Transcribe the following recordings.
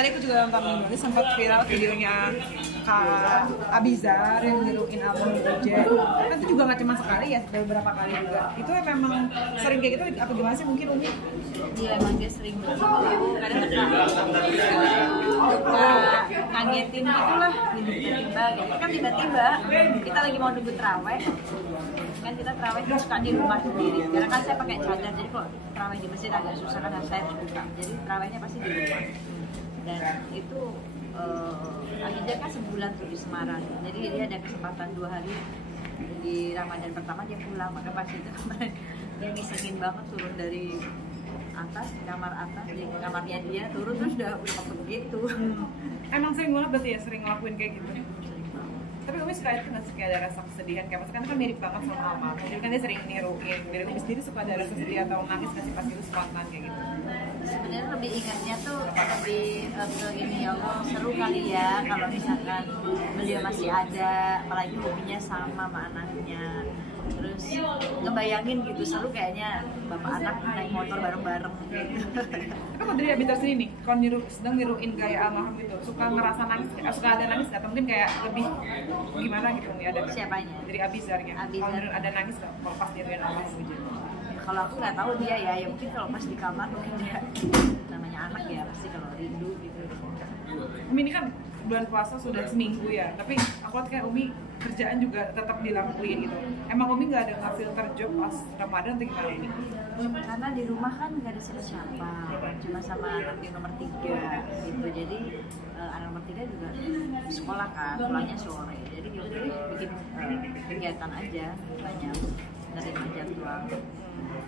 tadi aku juga nonton ini sempat viral videonya Kak Abizar yang niruin album Gojek. Kan itu juga nggak cuma sekali ya, udah beberapa kali juga. Itu memang sering kayak gitu apa gimana sih mungkin Umi? Iya, emang dia sering begitu. Kadang suka ngagetin gitu lah, tiba-tiba gitu. Kan tiba-tiba kita lagi mau nunggu terawih, kan kita terawih itu suka di rumah sendiri. Karena kan saya pakai cadar, jadi kalau terawih di masjid agak susah kan saya harus buka. Jadi terawihnya pasti di rumah. Dan itu akhirnya kan sebulan tuh di Semarang. Jadi dia ada kesempatan 2 hari di Ramadan pertama dia pulang, maka pas itu kemarin dia ngisengin banget turun dari atas, kamar atas, di kamarnya dia turun terus udah begitu. Emang sering banget berarti ya, sering ngelakuin kayak gitu. Tapi Umi suka itu nggak sih kayak ada rasa kesedihan, kayak maksudnya kan mirip banget sama Alma. Jadi kan dia sering niruin, dari Umi sendiri suka ada rasa sedih atau nangis nggak sih pas itu spontan kayak gitu? Sebenarnya lebih ingatnya tuh lebih ke ini, ya Allah seru kali ya kalau misalkan beliau masih ada, apalagi hobinya sama anaknya. Terus ngebayangin gitu, seru kayaknya bapak anak naik motor bareng-bareng gitu. Tapi kalau dari Abizar sendiri nih, kalau sedang niruin gaya almarhum itu, suka ngerasa nangis, suka ada nangis atau mungkin kayak lebih gimana gitu nih ada? Siapanya? Dari Abizarnya. Abizar. Kalau ada nangis nggak kalau pas niruin almarhum gitu? Kalau aku nggak tahu dia ya mungkin kalau pas di kamar mungkin dia namanya anak ya pasti kalau rindu gitu. Umi ini kan bulan puasa sudah seminggu ya, tapi aku lihat kayak Umi kerjaan juga tetap dilakuin gitu. Emang Umi nggak ada nge-filter job pas Ramadan atau gimana ini? Karena di rumah kan nggak ada siapa-siapa, cuma sama anak yang nomor 3 gitu. Jadi anak nomor 3 juga sekolah kan, pulangnya sore. Jadi yaudah deh bikin kegiatan aja, banyak nerima jadwal.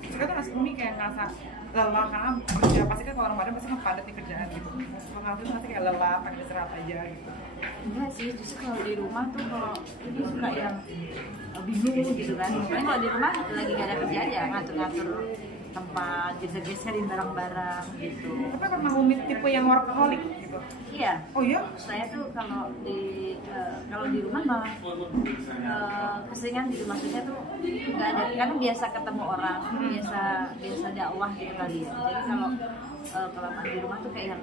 Sekarang tuh nasi Umi kayak ngerasa lelah karena kerja, pasti kan kalau Ramadan pasti kan padat nih kerjaan gitu. Kalau itu nanti kayak lelah, pengen istirahat aja gitu. Enggak sih, justru kalau di rumah tuh kalau itu suka yang bingung gitu kan. Makanya kalau di rumah lagi gak ada kerjaan ya ngatur-ngatur tempat, geser-geserin barang-barang gitu. Tapi memang Umi tipe yang workaholic gitu? Iya. Oh iya? Saya tuh kalau di rumah malah keseringan gitu, maksudnya tuh nggak ada, karena biasa ketemu orang, biasa dakwah gitu kali ya. Jadi kalau di rumah tuh kayak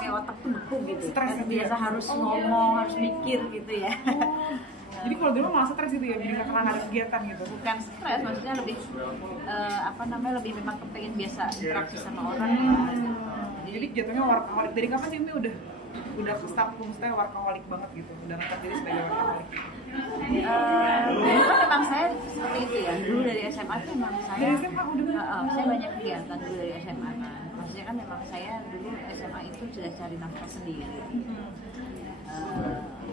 kayak otak tuh beku gitu. Kan biasa harus ngomong, harus mikir gitu ya. Jadi kalau di rumah malah stres gitu ya, jadi nggak pernah ada kegiatan gitu? Bukan stres, maksudnya lebih lebih memang kepengen biasa interaksi sama orang gitu. Jadi jatuhnya workaholic. Dari kapan sih Umi udah start homestay workaholic banget gitu? Udah ngangkat diri sebagai workaholic? Dulu kan memang saya seperti itu ya. Dulu dari SMA tuh memang saya. Dari SMA udah? Saya banyak kegiatan dulu dari SMA kan. Maksudnya kan memang saya dulu SMA itu sudah cari nafkah sendiri.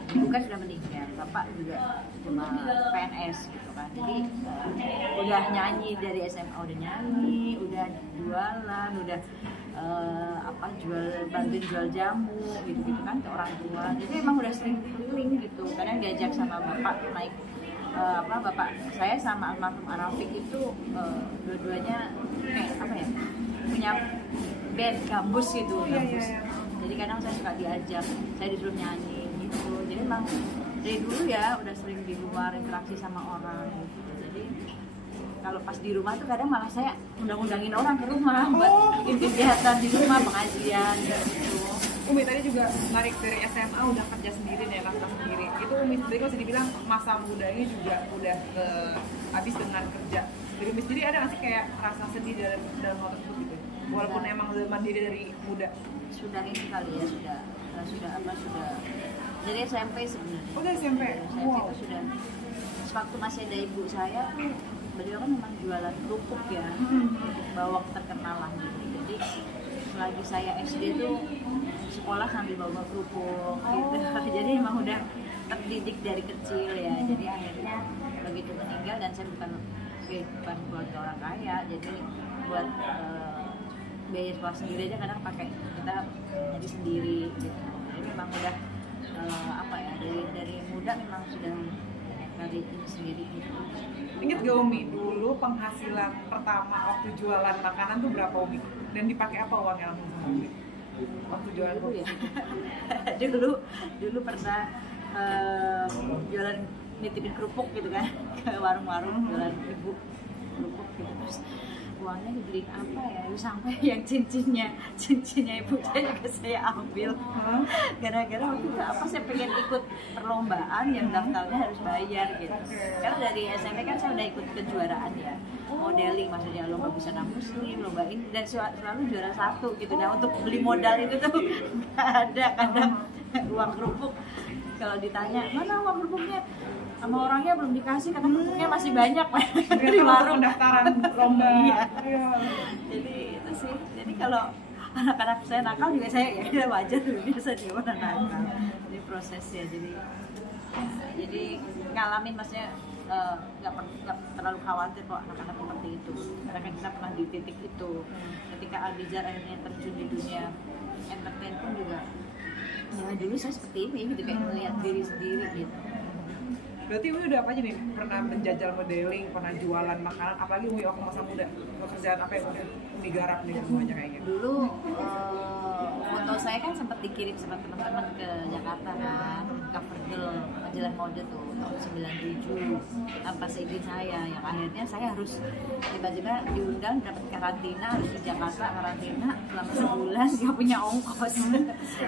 Ibu kan sudah meninggal, bapak juga cuma PNS gitu kan. Jadi udah nyanyi dari SMA, udah nyanyi, udah jualan, udah bantuin jual jamu gitu kan ke orang tua. Jadi emang udah sering keliling gitu. Kadang diajak sama bapak naik bapak saya sama almarhum Arafik itu dua-duanya kayak punya band gambus gitu, gambus. Jadi kadang saya suka diajak, saya disuruh nyanyi gitu. Jadi emang dari dulu ya udah sering di luar interaksi sama orang gitu. Jadi kalau pas di rumah tuh kadang malah saya undang-undangin orang ke rumah buat bikin kegiatan di rumah, pengajian gitu. Umi tadi juga narik dari SMA udah kerja sendiri nih, nafkah sendiri. Itu Umi sendiri kalau dibilang masa mudanya juga udah habis dengan kerja. Dari Umi sendiri ada nggak sih kayak rasa sedih dalam hal tersebut gitu? Walaupun emang udah mandiri dari muda. Sudah ini kali ya, sudah jadi SMP sebenarnya. Oh dari SMP? SMP itu sudah, sewaktu masih ada ibu saya tuh, beliau kan memang jualan kerupuk ya, bawang terkenal lah gitu. Jadi selagi saya SD tuh sekolah sambil bawa kerupuk gitu. Jadi emang udah terdidik dari kecil ya. Jadi akhirnya begitu meninggal, dan saya bukan keluarga orang kaya, jadi buat biaya sekolah sendiri aja kadang pakai kita jadi sendiri gitu. Jadi memang udah dari muda memang sudah dari ini sendiri gitu. Ingat gak Umi, dulu penghasilan pertama waktu jualan makanan tuh berapa Umi? Dan dipakai apa uangnya langsung sama Umi? Waktu jualan dulu ya. dulu pernah jualan nitipin kerupuk gitu kan ke warung-warung, jualan ibu kerupuk gitu. Terus uangnya dibeliin apa ya, sampai yang cincinnya ibu saya juga saya ambil gara-gara waktu itu apa, saya pengen ikut perlombaan yang daftarnya harus bayar gitu. Karena dari SMP kan saya udah ikut kejuaraan ya, modeling, maksudnya lomba busana muslim, lomba ini, dan selalu juara 1 gitu. Nah untuk beli modal itu tuh nggak ada, kadang uang kerupuk kalau ditanya mana uang kerupuknya sama orangnya belum dikasih, karena kerupuknya masih banyak di warung pendaftaran lomba. Iya. Jadi itu sih, jadi kalau anak-anak saya nakal juga saya ya wajar, biasa dia orang nakal. Jadi prosesnya, jadi ngalamin, maksudnya nggak terlalu khawatir kok anak-anak seperti itu, karena kan kita pernah di titik itu. Ketika Abizar akhirnya terjun di dunia entertain pun juga, ya dulu saya seperti ini gitu, kayak melihat diri sendiri gitu. Berarti Umi udah apa aja nih? Pernah menjajal modeling, pernah jualan makanan, apalagi Umi waktu masa muda, pekerjaan apa yang udah Umi garap nih semuanya kayak gitu? Dulu foto saya kan sempat dikirim sama teman-teman ke Jakarta kan, cover girl majalah mode tuh tahun 97 tanpa seizin saya, yang akhirnya saya harus tiba-tiba diundang dapat karantina, harus di Jakarta karantina selama sebulan, nggak punya ongkos.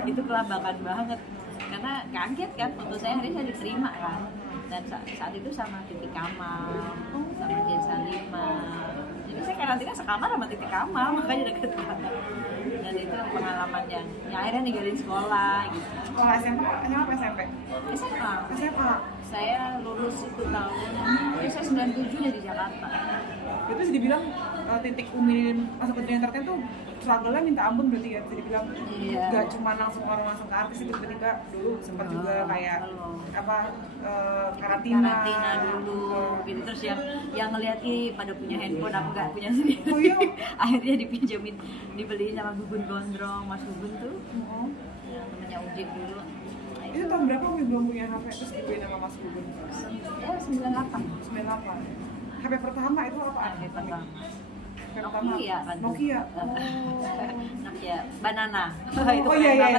Itu kelabakan banget karena kaget kan, foto saya akhirnya saya diterima kan. Dan saat itu sama Titi Kamal, sama Jen Salima. Jadi saya karantina sekamar sama Titi Kamal, makanya deket banget. Dan itu pengalaman yang akhirnya ninggalin sekolah gitu. Sekolah SMA apa SMP? SMA. Saya lulus itu tahun, saya 97 ya di Jakarta. Itu bisa dibilang titik Umi masuk ke dunia entertain tuh struggle-nya minta ampun berarti ya, bisa dibilang. Iya. Gak cuma langsung ke artis, itu tiba-tiba dulu sempat juga kayak karantina dulu gitu. Terus yang ngeliat pada punya handphone, aku nggak punya sendiri. Oh iya. Akhirnya dipinjemin, dibeliin sama Gugun Gondrong, Mas Gugun tuh, temennya Ujik dulu. Itu tahun berapa Umi belum punya HP terus dibeliin sama Mas Gugun? Ya 98. 98. HP pertama itu apa? HP pertama. Nokia kan. Nokia. Nokia Banana. Itu iya.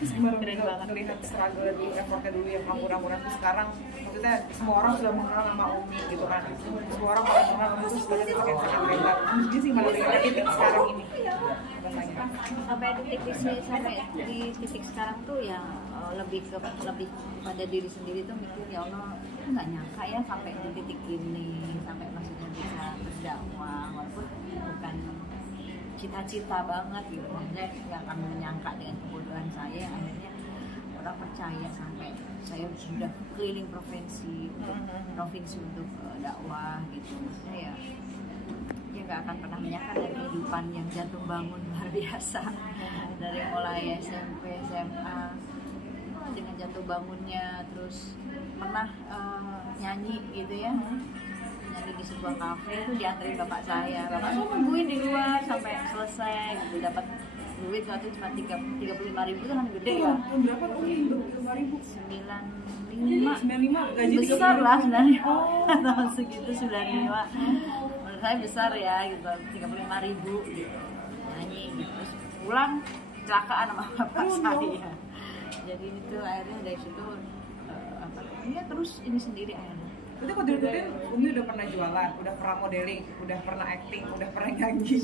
Terus gimana melihat struggle di effortnya dulu yang murah-murah itu sekarang, maksudnya semua orang sudah mengenal nama Umi gitu kan, semua orang malah mengenal Umi itu sebagai sosok yang sangat hebat. Jadi sih malah lihat titik sekarang ini sampai di titik sekarang tuh yang lebih pada diri sendiri tuh mikir, ya Allah, aku nggak nyangka ya sampai di titik ini, sampai maksudnya bisa berdakwah walaupun bukan cita-cita banget gitu. Maksudnya nggak akan menyangka dengan kebodohan saya, akhirnya orang percaya sampai saya sudah keliling provinsi untuk dakwah gitu. Saya ya nggak akan pernah menyangka dari kehidupan yang jatuh bangun luar biasa dari mulai SMP, SMA dengan jatuh bangunnya, terus pernah nyanyi gitu ya, nyanyi di sebuah kafe itu dianterin bapak saya nungguin di luar sampai selesai gitu, dapat duit waktu cuma 35.000 itu kan gede ya. Tahun berapa Umi? 95 gaji besar lah 95 tahun segitu 95 menurut saya besar ya gitu, 35.000 gitu nyanyi gitu. Terus pulang kecelakaan sama bapak saya. Jadi itu akhirnya dari situ ya terus ini sendiri akhirnya. Berarti kalau dilihatin Umi udah pernah jualan, udah pernah modeling, udah pernah acting, udah pernah nyanyi,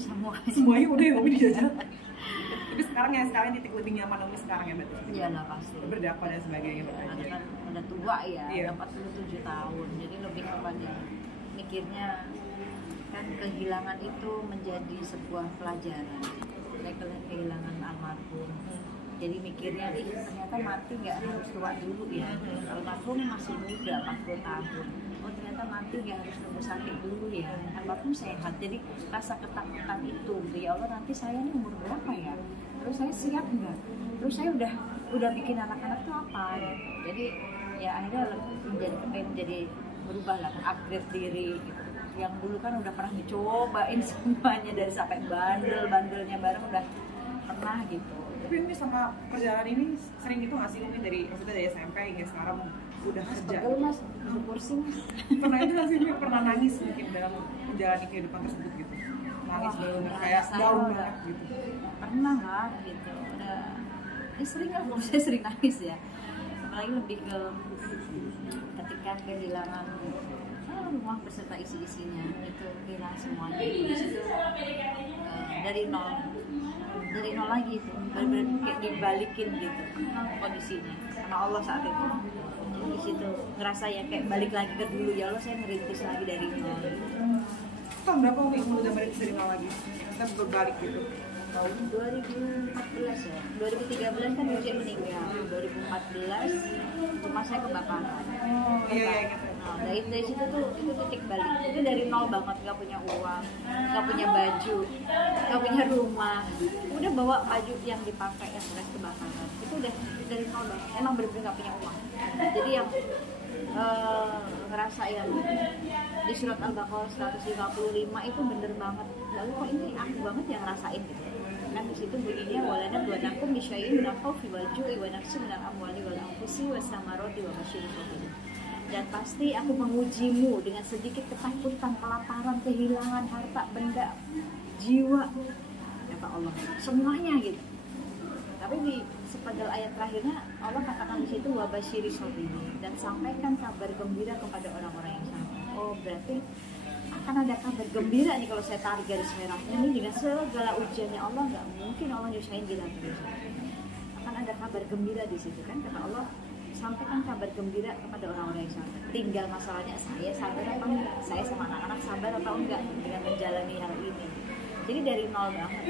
semuanya udah ya Umi dijajal. Tapi sekarang titik lebih nyaman Umi sekarang ya berarti? Iya lah pasti. Berdakwah dan sebagainya. Kan udah tua ya, iya. 47 tahun, jadi lebih kepada mikirnya kan kehilangan itu menjadi sebuah pelajaran. Kayak kehilangan almarhum. Jadi mikirnya, ternyata mati nggak harus tua dulu ya. Almarhum masih muda, 40 tahun. Oh ternyata mati nggak harus nunggu sakit dulu ya. Almarhum sehat. Jadi rasa ketakutan itu, ya Allah nanti saya ini umur berapa ya? Terus saya siap nggak? Terus saya udah bikin anak-anak tuh apa? Ya? Jadi ya akhirnya menjadi berubah lah, upgrade diri gitu. Yang dulu kan udah pernah dicobain semuanya dari sampai bandelnya bareng udah pernah gitu. Tapi Umi sama perjalanan ini sering gitu nggak sih Umi maksudnya dari SMP hingga sekarang udah kerja? Pegel mas, kursi mas. Pernah itu nggak sih Umi pernah nangis mungkin dalam menjalani kehidupan tersebut gitu? Nangis bener-bener kayak down banget gitu? Pernah lah gitu, udah ya sering lah, saya sering nangis ya. Apalagi lebih ke ketika kehilangan rumah beserta isi-isinya itu hilang semuanya. Di situ dari nol lagi itu, benar-benar kayak dibalikin gitu kondisinya sama Allah saat itu. Jadi di situ ngerasa ya kayak balik lagi ke dulu, ya Allah saya ngerintis lagi dari nol. Tahun berapa Umi udah merintis dari nol lagi? Kita berbalik gitu. Tahun 2014 ya, 2013 kan usia meninggal, 2014 rumah saya kebakaran. Iya gitu. Nah, dari situ tuh itu titik balik. Itu dari nol banget, nggak punya uang, nggak punya baju, nggak punya rumah. Udah bawa baju yang dipakai yang bekas kebakaran. Itu udah dari nol banget. Emang bener-bener nggak punya uang. Jadi yang ngerasa yang di surat Al-Baqarah 155 itu bener banget. Lalu kok ini aku banget yang ngerasain gitu. Kan di situ bunyinya walana duanakum bisyai'in minal khaufi wal ju'i wa nafsin minal amwali wal anfusi was samarati wa basyiril sabirin. Dan pasti aku mengujimu dengan sedikit ketakutan, kelaparan, kehilangan harta benda, jiwa, kata Allah, semuanya gitu. Tapi di sepanjang ayat terakhirnya Allah katakan di situ wa basyiril sabirin, dan sampaikan kabar gembira kepada orang-orang yang sabar. Oh, berarti akan ada kabar gembira nih kalau saya tarik garis merah ini dengan segala ujiannya Allah, nggak mungkin Allah nyusahin kita terus. Akan ada kabar gembira di situ kan, kata Allah sampaikan kabar gembira kepada orang-orang yang sabar. Tinggal masalahnya saya sabar apa enggak, saya sama anak-anak sabar atau enggak dengan menjalani hal ini. Jadi dari nol banget.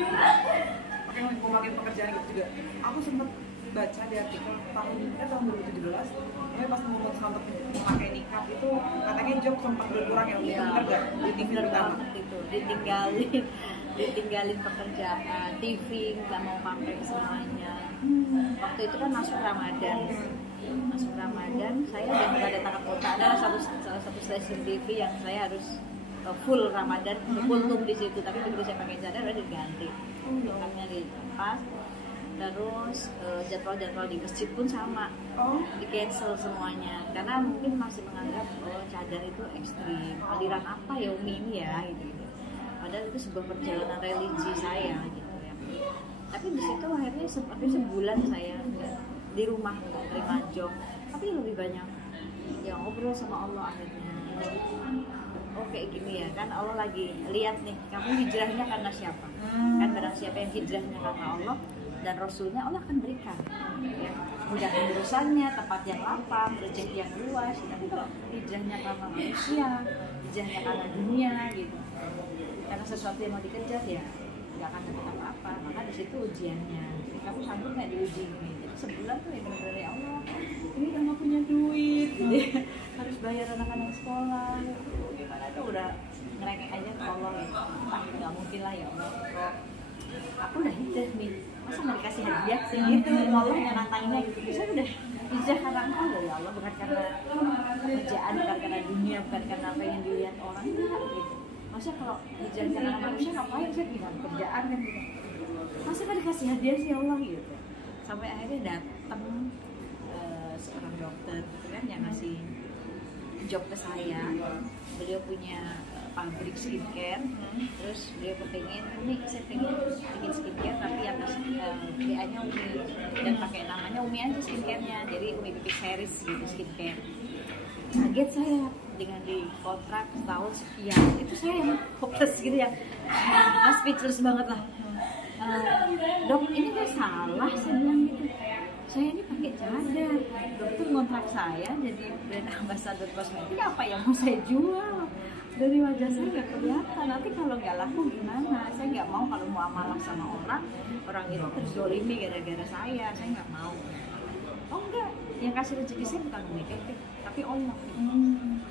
Oke, ngomongin pekerjaan gitu juga. Aku sempat baca di artikel tahun 2017, pokoknya pas memutuskan untuk memakai nikah itu katanya job sempat berkurang ya, benar nggak? Di TV terutama itu ditinggalin pekerjaan, TV nggak mau pakai semuanya. Waktu itu kan masuk Ramadan, saya udah nggak ada tanda kota. Ada salah satu stasiun TV yang saya harus full Ramadan, kultum di situ. Tapi begitu saya pakai cadar udah diganti, nikahnya dilepas. Terus jadwal-jadwal di masjid pun sama, di cancel semuanya karena mungkin masih menganggap cadar itu ekstrim, aliran apa ya Umi ini ya gitu. Padahal itu sebuah perjalanan religi saya gitu ya. Tapi di situ akhirnya seperti sebulan saya di rumah terima job, tapi lebih banyak yang ngobrol sama Allah akhirnya. Oh kayak gini ya kan, Allah lagi lihat nih kamu hijrahnya karena siapa, kan barang siapa yang hijrahnya karena Allah dan Rasulnya, Allah akan berikan ya, mudahkan urusannya, tempat yang lapang, rezeki yang luas. Tapi kalau hijrahnya karena manusia, hijrahnya karena dunia gitu, karena sesuatu yang mau dikejar ya nggak akan dapat apa-apa. Maka di situ ujiannya, kamu sanggup nggak diuji gitu. Jadi sebulan tuh ya benar-benar ya Allah, ini udah nggak punya duit gitu. Harus bayar anak-anak sekolah, gimana tuh udah ngerengek aja ke Allah gitu. Nggak mungkin lah ya Allah, aku udah hijrah nih, masa nggak dikasih hadiah sih gitu. Allah yang nantanginnya gitu, bisa udah hijrah karena engkau loh ya Allah, bukan karena kerjaan, bukan karena dunia, bukan karena apa yang dilihat orang enggak gitu. Maksudnya kalau hijrah karena manusia ngapain saya tinggal kerjaan kan gitu, masa nggak dikasih hadiah sih Allah gitu. Sampai akhirnya datang seorang dokter gitu kan yang ngasih job ke saya. Beliau punya pabrik skincare, terus beliau kepengen, ini saya pengen bikin skincare tapi yang PA-nya Umi dan pakai namanya Umi aja skincarenya, jadi Umi bikin series gitu skincare. Kaget saya dengan di kontrak setahun sekian, itu saya yang hopeless gitu ya, speechless banget lah. Dok ini kan salah, saya bilang gitu. Saya ini pakai cadar, dokter ngontrak saya jadi brand ambassador kosmetik, apa yang mau saya jual? Dari wajah saya nggak kelihatan, nanti kalau nggak laku gimana? Saya nggak mau kalau mau muamalah sama orang itu terzolimi gara-gara saya nggak mau. Oh enggak, yang kasih rezeki saya bukan Umi Titik, tapi Allah.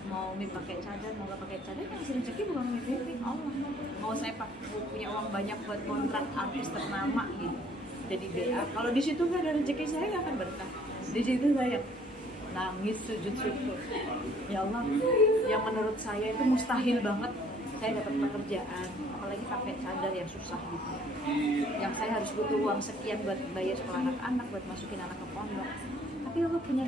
Mau Umi pakai cadar, mau nggak pakai cadar, yang kasih rezeki bukan Umi Titik, Allah. Mau saya punya uang banyak buat kontrak artis ternama gitu, jadi BA. Kalau di situ nggak ada rezeki saya nggak akan berkah. Di situ saya nangis sujud syukur, ya Allah, yang menurut saya itu mustahil banget saya dapat pekerjaan, apalagi pakai cadar yang susah gitu, yang saya harus butuh uang sekian buat bayar sekolah anak-anak, buat masukin anak ke pondok. Tapi Allah punya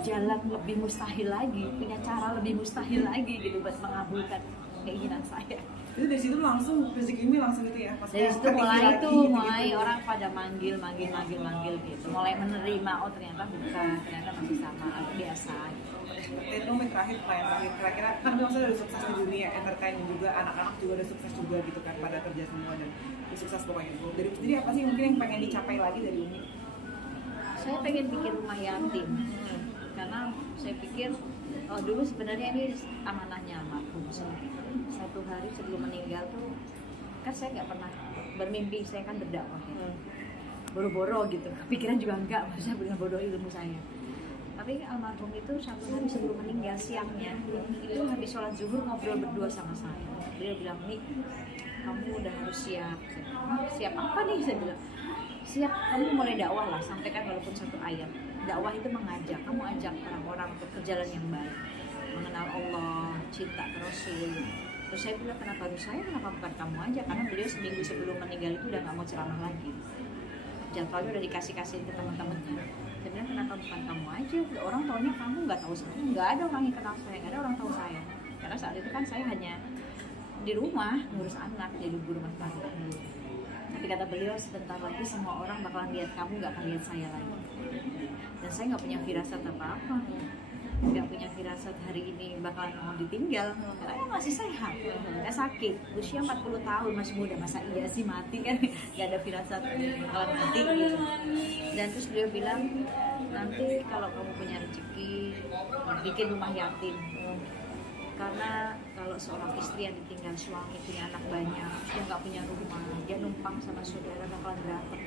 jalan lebih mustahil lagi, punya cara lebih mustahil lagi gitu buat mengabulkan keinginan saya. Itu dari situ langsung rezeki Umi langsung itu ya. Dari situ mulai orang pada manggil gitu, mulai menerima, oh ternyata bukan, ternyata masih sama, biasa gitu. Itu Umi terakhir kira-kira kan Umi udah sukses di dunia entertain juga, anak-anak juga udah sukses juga gitu kan, pada kerja semua dan sukses pokoknya. Dari sendiri apa sih mungkin yang pengen dicapai lagi dari Umi? Saya pengen bikin rumah yatim, karena saya pikir dulu sebenarnya ini amanahnya almarhum. Satu hari sebelum meninggal tuh kan saya nggak pernah bermimpi, saya kan berdakwah ya. Boro-boro gitu, kepikiran juga enggak, maksudnya benar bodoh ilmu saya. Tapi almarhum itu satu hari sebelum meninggal siangnya itu habis sholat zuhur ngobrol berdua sama saya. Dia bilang, "Nih, kamu udah harus siap." Siap apa nih? Saya bilang, siap, kamu mulai dakwah lah, sampaikan walaupun satu ayat. Dakwah itu mengajak, kamu ajak orang-orang untuk ke jalan yang baik, mengenal Allah, cinta ke Rasul. Terus saya bilang, kenapa harus saya, kenapa bukan kamu aja? Karena beliau seminggu sebelum meninggal itu udah gak mau ceramah lagi, jadwalnya udah dikasih-kasihin ke teman-temannya. Saya bilang, kenapa bukan kamu aja? Orang taunya kamu, nggak tahu saya, nggak ada orang yang kenal saya, nggak ada orang tahu saya. Karena saat itu kan saya hanya di rumah ngurus anak, jadi ibu rumah tangga. Tapi kata beliau, sebentar lagi semua orang bakalan lihat kamu, nggak akan lihat saya lagi. Dan saya nggak punya firasat apa-apa, nggak punya firasat hari ini bakalan mau ditinggal, karena masih sehat, nggak sakit, usia 40 tahun, masih muda, masa iya sih mati kan, nggak ada firasat bakalan mati gitu. Dan terus beliau bilang, nanti kalau kamu punya rezeki, bikin rumah yatim. Karena kalau seorang istri yang ditinggal suami, punya anak banyak, dia nggak punya rumah, dia numpang sama saudara bakalan berantem.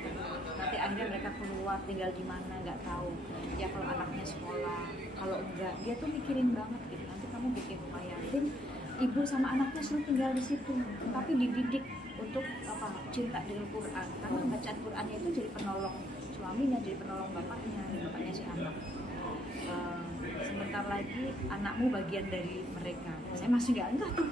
Nanti akhirnya mereka keluar, tinggal di mana nggak tahu. Ya kalau anaknya sekolah, kalau enggak, dia tuh mikirin banget gitu. Nanti kamu bikin rumah yatim, ibu sama anaknya suruh tinggal di situ, tapi dididik untuk apa? Cinta dengan Quran. Karena bacaan Qurannya itu jadi penolong suaminya, jadi penolong bapaknya si anak. Sebentar lagi anakmu bagian dari mereka. Saya masih nggak tuh,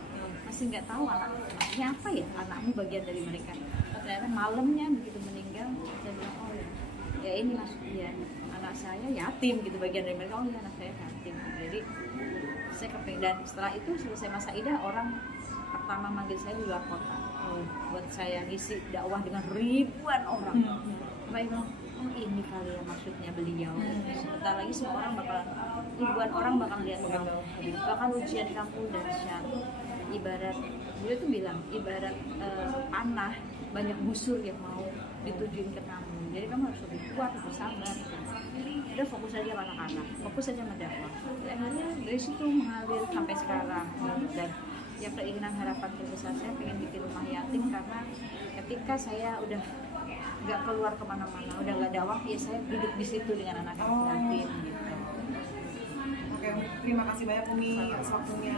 masih nggak tahu anaknya apa ya, anakmu bagian dari mereka. Ternyata malamnya begitu meninggal, saya bilang, oh ya ini maksudnya anak saya yatim gitu, bagian dari mereka. Oh ya, anak saya yatim. Jadi saya kepengen, dan setelah itu selesai masa idah, orang pertama manggil saya di luar kota buat saya ngisi dakwah dengan ribuan orang. Baik, ini kali ya maksudnya beliau. Sebentar lagi semua orang ribuan orang bakal lihat kamu, bahkan ujian kamu dahsyat. Ibarat beliau tuh bilang, ibarat panah banyak busur yang mau ditujuin ke kamu. Jadi kamu harus lebih kuat, lebih sabar. Udah fokus aja sama anak-anak, fokus aja sama dakwah. Akhirnya dari situ mengalir sampai sekarang. Dan ya keinginan harapan terbesar saya pengen bikin rumah yatim, karena ketika saya udah nggak keluar kemana-mana, udah nggak dakwah, ya saya duduk di situ dengan anak yatim gitu. Oke, terima kasih banyak Umi atas waktunya.